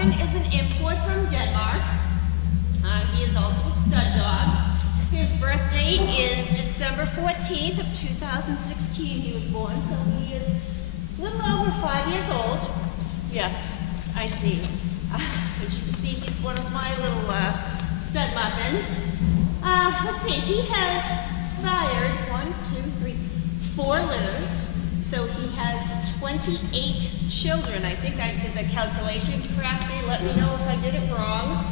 Watson is an import from Denmark. He is also a stud dog. His birth date is December 14th of 2016. He was born, so he is a little over 5 years old. Yes, I see. As you can see, he's one of my little stud muffins. Let's see, he has sired 4 litters. So he has 28 children. I think I did the calculation correctly. Let me know if I did it wrong.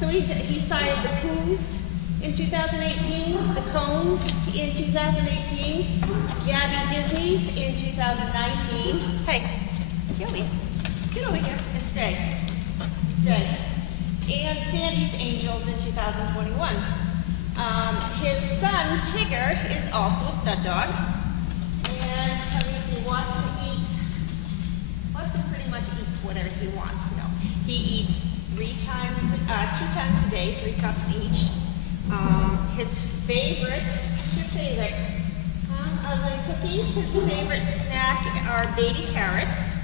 So he sired the Coos in 2018, the Cones in 2018, Gabby Disney's in 2019. Hey, Gabby, get over here and stay. Stay. And Sandy's Angels in 2021. His son, Tigger, is also a stud dog. And let me see, Watson pretty much eats whatever he wants. No, he eats 2 times a day, 3 cups each. His favorite, what's your favorite? Of the cookies, his favorite snack are baby carrots.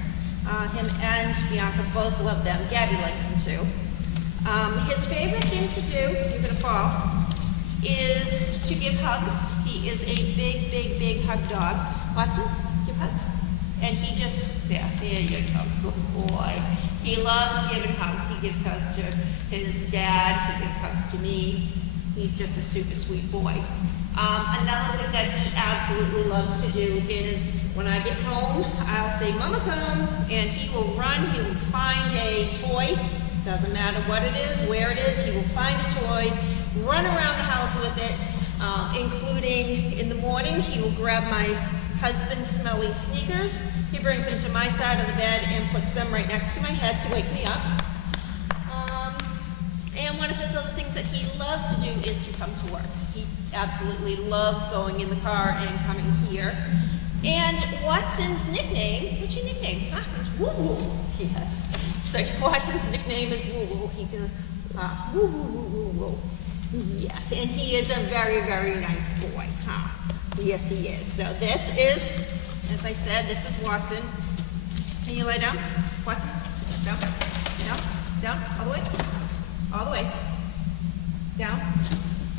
Him and Bianca both love them. Gabby likes them too. His favorite thing to do, you're gonna fall, is to give hugs. He is a big hug dog. Watson, give hugs. And he just, there you go, good boy. He loves giving hugs. He gives hugs to his dad, he gives hugs to me. He's just a super sweet boy. Another thing that he absolutely loves to do is when I get home, I'll say, Mama's home, and he will run, he will find a toy. Doesn't matter what it is, where it is, he will find a toy, run around the house with it, including in the morning, he will grab my husband's smelly sneakers. He brings them to my side of the bed and puts them right next to my head to wake me up. And one of his other things that he loves to do is to come to work. He absolutely loves going in the car and coming here. And Watson's nickname, what's your nickname? Huh? It's Woo Woo. Yes. So Watson's nickname is Woo Woo. He goes, Woo Woo Woo Woo Woo. Yes, and he is a very nice boy, huh? Yes, he is. So this is, as I said, this is Watson. Can you lay down? Watson, down, down, all the way, all the way, down.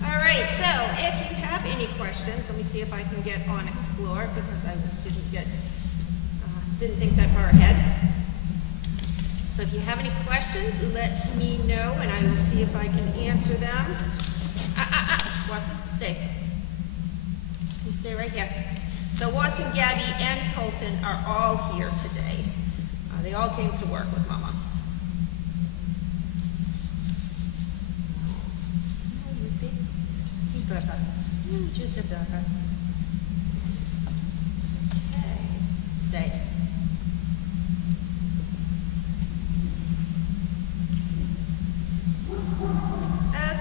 All right, so if you have any questions, let me see if I can get on Explore because I didn't think that far ahead. So if you have any questions, let me know and I will see if I can answer them. Watson, stay. You stay right here. So Watson, Gabby, and Colton are all here today. They all came to work with Mama. Deep breath up. Just a breath up. Okay, stay.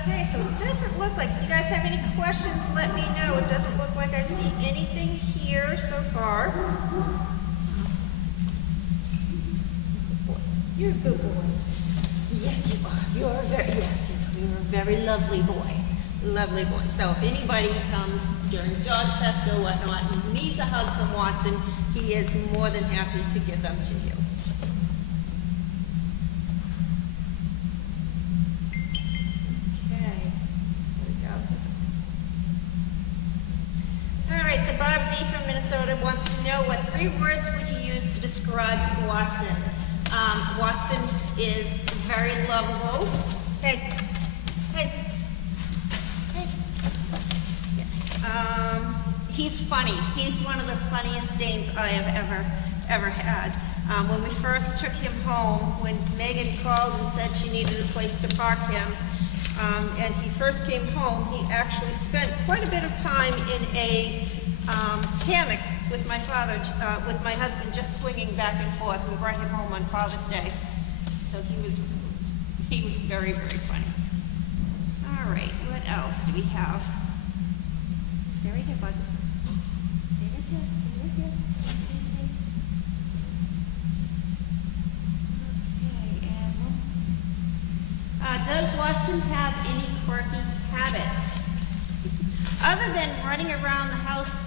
Okay, so it doesn't look like, if you guys have any questions, let me know. It doesn't look like I see anything here so far. You're a good boy. Yes, you are. You're a very lovely boy. Lovely boy. So if anybody comes during Dog Fest or whatnot and needs a hug from Watson, he is more than happy to give them to you. So Bob B from Minnesota wants to know what 3 words would you use to describe Watson? Watson is very lovable. Hey, hey, hey. Yeah. He's funny. He's one of the funniest Danes I have ever had. When we first took him home, when Megan called and said she needed a place to park him, and he first came home, he actually spent quite a bit of time in a hammock with my father, with my husband, just swinging back and forth. We brought him home on Father's Day. So he was very funny. All right, what else do we have? Stay right here, bud. Stay right here, stay right here. Stay. Okay, and does Watson have any quirky habits? Other than running around the house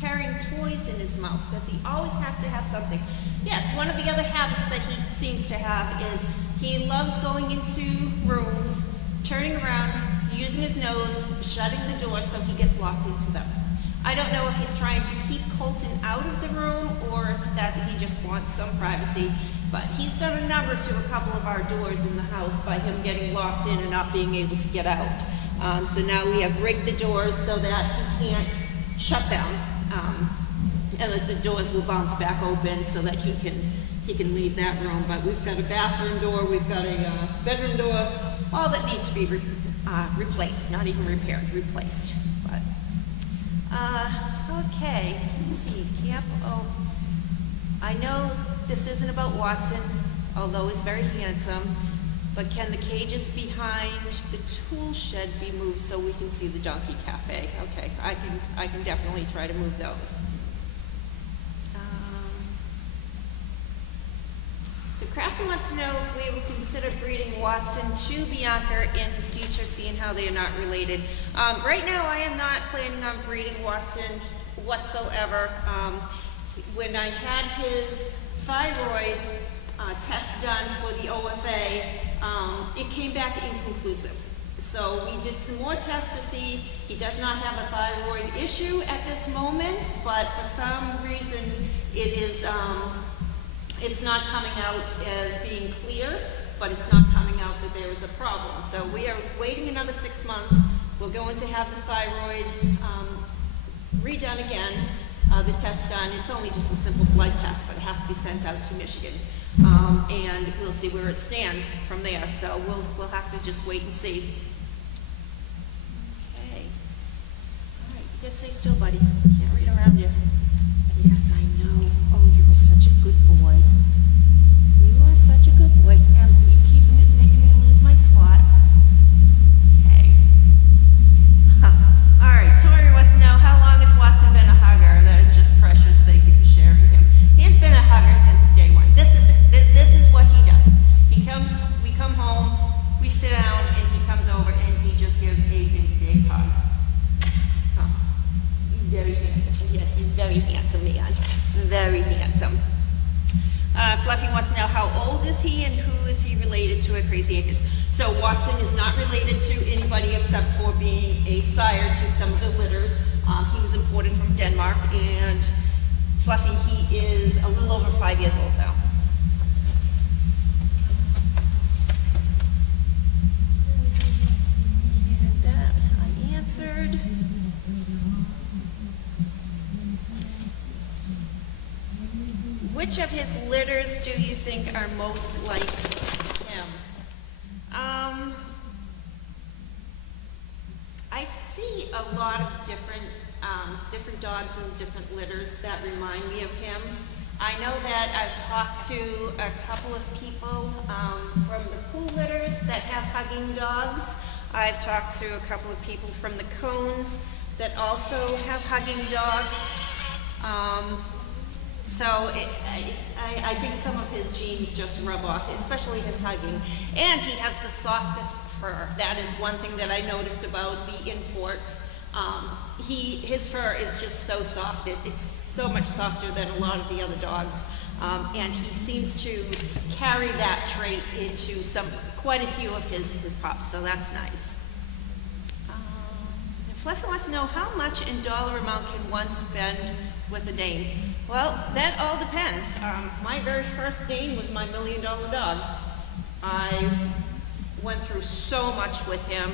carrying toys in his mouth because he always has to have something. Yes, one of the other habits that he seems to have is he loves going into rooms, turning around, using his nose, shutting the door so he gets locked into them. I don't know if he's trying to keep Colton out of the room or that he just wants some privacy, but he's done a number to a couple of our doors in the house by him getting locked in and not being able to get out. So now we have rigged the doors so that he can't shut them, and that the doors will bounce back open so that he can leave that room. But we've got a bathroom door, we've got a bedroom door, all that needs to be replaced, not even repaired, replaced. But okay, let's see, Camp O. I know this isn't about Watson, although he's very handsome, but can the cages behind the tool shed be moved so we can see the donkey cafe? Okay, I can definitely try to move those. So Crafter wants to know if we will consider breeding Watson to Bianca in the future, seeing how they are not related. Right now, I am not planning on breeding Watson whatsoever. When I had his thyroid test done for the OFA, it came back inconclusive. So we did some more tests to see he does not have a thyroid issue at this moment, but for some reason it is, it's not coming out as being clear, but it's not coming out that there is a problem. So we are waiting another 6 months. We're going to have the thyroid redone again, the test done. It's only just a simple blood test, but it has to be sent out to Michigan. And we'll see where it stands from there. So we'll have to just wait and see. Okay. All right, you just stay still, buddy. Can't read around you. Yes, I know. Oh, you were such a good boy. You are such a good boy. Now, you keep making me lose my spot. Okay. All right, Tori wants to know, how long has Watson been a hugger? That is just precious. Thank you for sharing him. He's been a hugger since day one. This is it. This is what he does. He comes, we come home, we sit down, and he comes over and he just gives a big hug. Oh, very handsome. Yes, he's very handsome, man. Very handsome. Fluffy wants to know, how old is he and who is he related to at Crazy Acres? So Watson is not related to anybody except for being a sire to some of the litters. He was imported from Denmark, and Fluffy, he is a little over 5 years old now. And that I answered. Which of his litters do you think are most like him? I see a lot of different dogs in different litters that remind me of him. I know that I've talked to a couple of people from the pool litters that have hugging dogs. I've talked to a couple of people from the cones that also have hugging dogs. So I think some of his genes just rub off, especially his hugging. And he has the softest fur. That is one thing that I noticed about the imports. His fur is just so soft. It's so much softer than a lot of the other dogs. And he seems to carry that trait into quite a few of his pups, so that's nice. Fluffy wants to know, how much in dollar amount can one spend with a Dane? Well, that all depends. My very first Dane was my $1 million dog. I went through so much with him.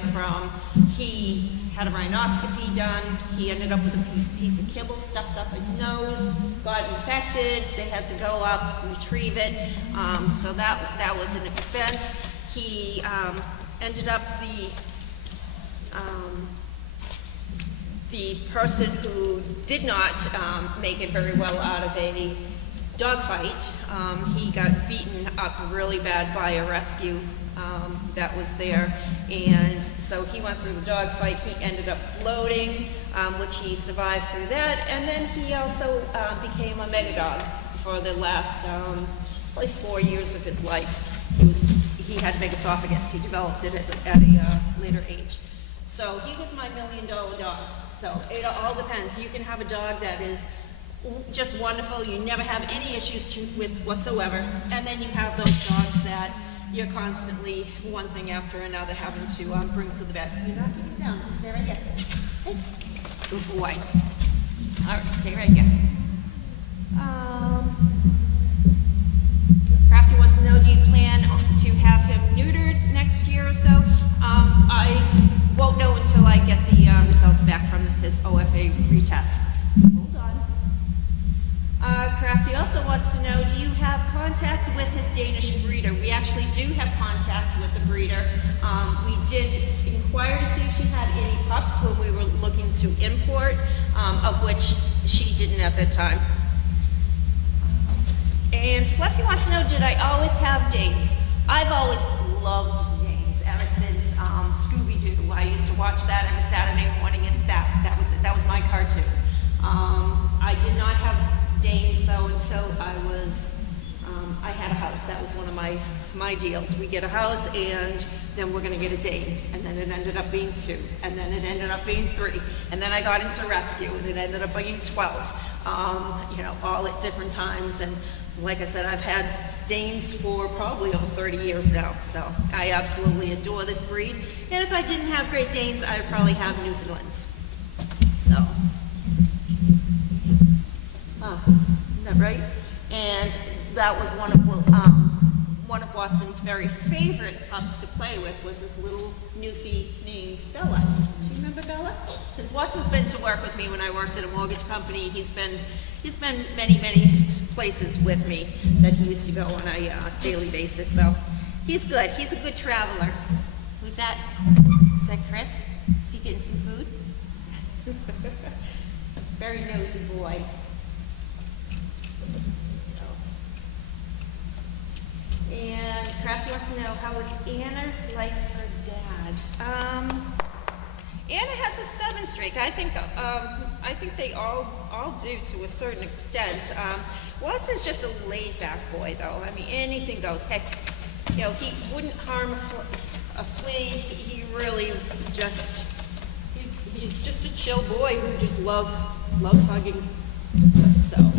He had a rhinoscopy done, he ended up with a piece of kibble stuffed up his nose, got infected, they had to go up, retrieve it, so that was an expense. He ended up the person who did not make it very well out of a dogfight, he got beaten up really bad by a rescue that was there, and so he went through the dogfight. He ended up floating, which he survived through that, and then he also became a mega dog for the last probably 4 years of his life. He had megaphagus. He developed it at a later age. So he was my $1 million dog. So it all depends. You can have a dog that is just wonderful, you never have any issues with whatsoever, and then you have those dogs that you're constantly one thing after another having to bring to the vet. You're not getting down, you stay right here. Hey, good boy. All right, stay right here. Crafty wants to know, do you plan to have him neutered next year or so? I won't know until I get the results back from his OFA retest. Hold on. Crafty also wants to know, do you have contact with his Danish breeder? We actually do have contact with the breeder. We did inquire to see if she had any pups when we were looking to import, of which she didn't at that time. And Fluffy wants to know, did I always have Danes? I've always loved Danes ever since Scooby-Doo. I used to watch that every Saturday morning, and that was my cartoon. I did not have Danes though until I had a house. That was one of my deals. We get a house and then we're gonna get a Dane. And then it ended up being 2. And then it ended up being 3. And then I got into rescue and it ended up being 12. You know, all at different times. And like I said, I've had Danes for probably over 30 years now. So I absolutely adore this breed. And if I didn't have Great Danes, I would probably have Newfoundlands. So. Isn't that right? And that was one of Watson's very favorite pups to play with was this little Newfie named Bella. Do you remember Bella? Because Watson's been to work with me when I worked at a mortgage company. He's been many places with me that he used to go on a daily basis. So he's good. He's a good traveler. Who's that? Is that Chris? Is he getting some food? Very nosy boy. And Crafty wants to know, how was Anna like her dad? Anna has a stubborn streak. I think they all do to a certain extent. Watson's just a laid-back boy, though. I mean, anything goes. Heck, you know, he wouldn't harm a flea. He really just he's just a chill boy who just loves hugging. So.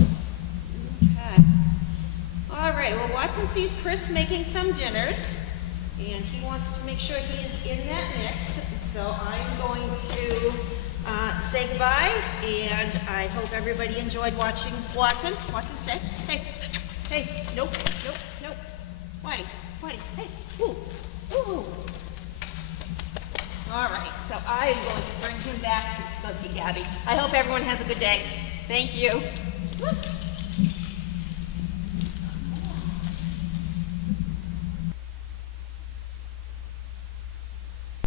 All right, well, Watson sees Chris making some dinners, and he wants to make sure he is in that mix. So I'm going to say goodbye, and I hope everybody enjoyed watching Watson. Watson, say, hey, nope. Whitey, hey, ooh. All right, so I am going to bring him back to go see Gabby. I hope everyone has a good day. Thank you.